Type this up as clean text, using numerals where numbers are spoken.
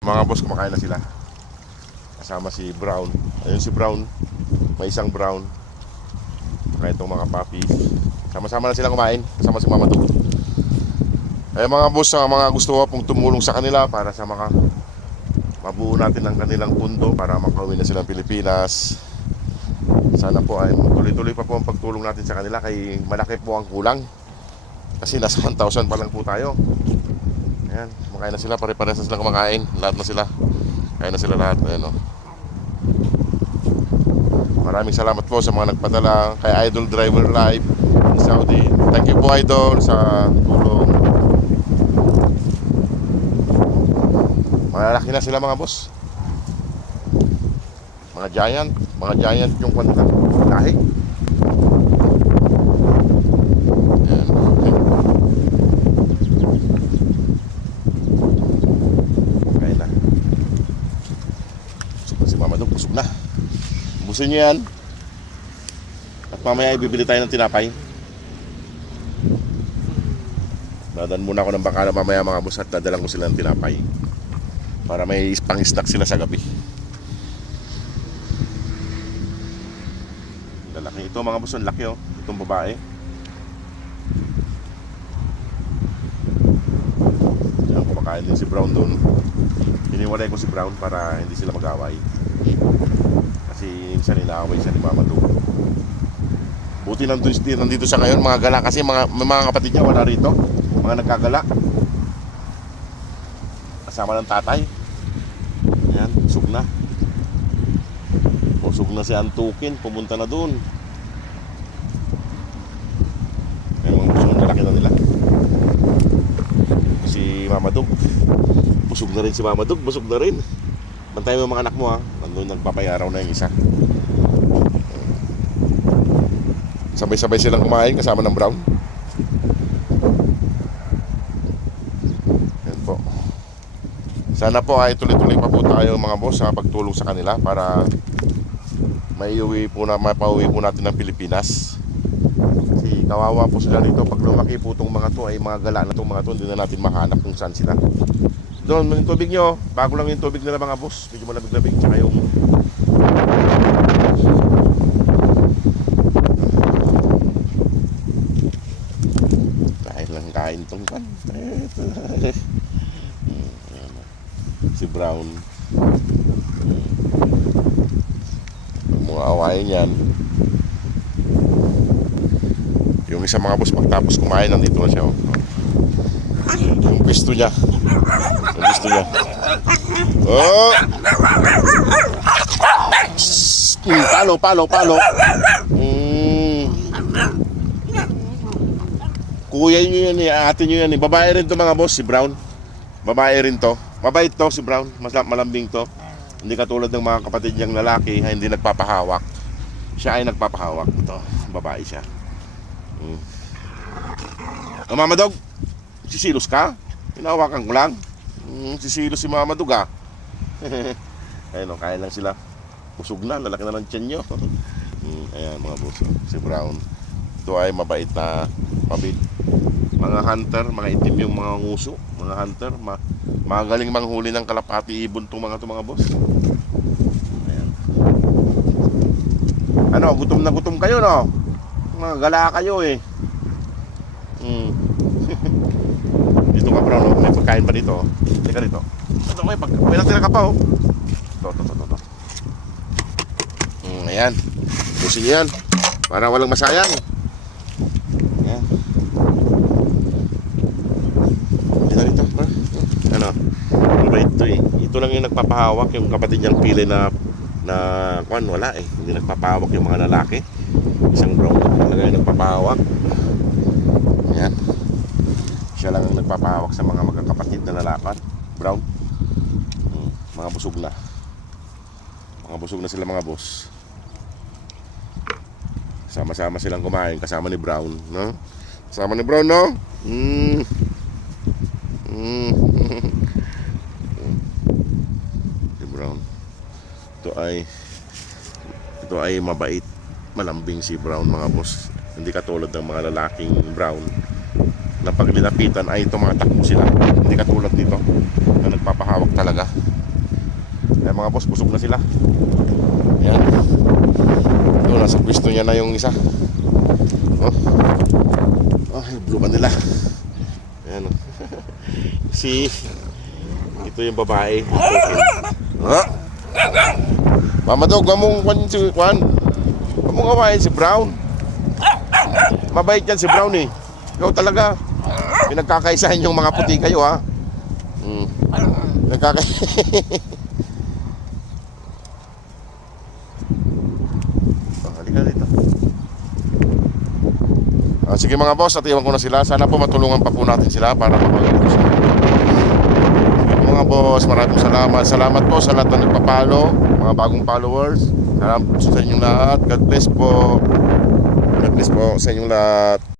Mga boss, kumakain na sila. Kasama si Brown. Ayun si Brown. May isang Brown. Saka itong mga puppies. Sama-sama na silang kumain. Kasama si Mama Dog. Ay mga boss, mga gusto ko pong tumulong sa kanila para sa mabuo natin ang kanilang pundo para makauwi na silang Pilipinas. Sana po ay tuloy-tuloy pa po ang pagtulong natin sa kanila kay malaki po ang kulang. Kasi nasa 1,000 pa lang po tayo. Ayan, kumakain na sila, pare-pares na sila kumakain. Lahat na sila. Kain na sila lahat. Ayan, oh. Maraming salamat po sa mga nagpadala kay Idol Driver Live in Saudi. Thank you po Idol sa tulong. Malalaki na sila mga boss. Mga giant yung kwanta. Lahi. Busog na. Busin nyo yan. At mamaya ibibili tayo ng tinapay. Dadan muna ako ng bakala mamaya mga boss at dadalang ko sila ng tinapay para may pang-snack sila sa gabi. Lalaki ito mga boss, ang laki oh. Itong babae. Diyan kumakain din si Brown doon. Iniwalay ko si Brown para hindi sila mag-away. Kasi minsan inaaway siya ni Mama Dog. Buti nandito siya ngayon mga gala kasi may mga kapatid niya wala rito. Mga nagkagala. Kasama ng tatay. Ayan, busog na. Busog na si Antukin, pumunta na doon. May mga busog na laki na nila. Si Mama Dog. Busog na rin si Mama Dog, busog na rin. Bantay mo mga anak mo ha. Nandun nagpapayaraw na yung isa. Sabay-sabay silang kumain kasama ng Brown. Yan po. Sana po ay tuloy-tuloy pa po tayo mga boss sa pagtulong sa kanila para mapauwi po natin ng Pilipinas. Kasi kawawa po sila dito. Pag lumaki po itong mga to ay mga gala na itong mga to, hindi na natin mahanap kung saan sila. Doon, yung tubig nyo, bago lang yung tubig nila mga boss. Medyo malamig-lamig, tsaka yung kain tong pan. Si Brown. Mga awayin yan. Yung isa mga boss, pagtapos kumain, nandito na siya. Yung gusto niya. Oh! Palo. Kuya nyo yan eh, ate nyo yan eh. Babae rin to mga boss, si Brown. Babae rin to. Mabait to si Brown, mas malambing to. Hindi katulad ng mga kapatid niyang lalaki, hindi nagpapahawak. Siya ay nagpapahawak. Ito, babae siya. Oh, Mama Dog, sisilos ka? Hinawakan ko lang. Sisilos si Mama Dog ah. Ayun o, kain lang sila. Busog na, lalaki na ng tiyan nyo. Ayan mga boss, si Brown. Ito ay mabait na mabait. Mga hunter, mga itim yung mga nguso. Mga hunter, magaling manghuli ng kalapati ibon itong mga boss. Ayan. Ano, gutom na gutom kayo no? Mga gala kayo eh. Dito ka Brown, no? May pagkain pa dito. Teka dito. Ito may natira ka pa oh. Ito. Ayan. Busin yan. Para walang masayang. Ayan. Dito. Ano? Ito eh. Ito lang yung nagpapahawak. Yung kapatid niyang pili na wala eh. Hindi nagpapahawak yung mga lalaki. Isang Brown talaga yung nagpapahawak. Ayan. Siya lang ang nagpapahawak sa mga magkakapatid na lalaki. Brown. Mga busog na. Mga busog na sila mga boss. Sama-sama silang kumain kasama ni Brown, no? Kasama ni Brown, no? Si Brown. Ito ay mabait, malambing si Brown mga boss. Hindi katulad ng mga lalaking Brown na pag nilapitan ay tumatakbo sila. Hindi katulad dito na nagpapahawak talaga. mga boss, busog na sila. Yan. Ito, nasa pwesto niya na yung isa. Oh. Oh, yung blue band nila. Ayan. Oh. Ito yung babae. Ha? Mama Dog, mamong Juan. Mamong awayin si Brown. Mabait yan si Brown eh. Ikaw talaga. Pinagkakaisahin yung mga puti kayo ha. Halika dito. Sige mga boss, at iwan ko na sila. Sana po matulungan pa po natin sila para mapag-utos. Mga boss, maraming salamat. Salamat po sa lahat na nagpapalo, mga bagong followers. Salamat po sa inyong lahat. God bless po. God bless po sa inyong lahat.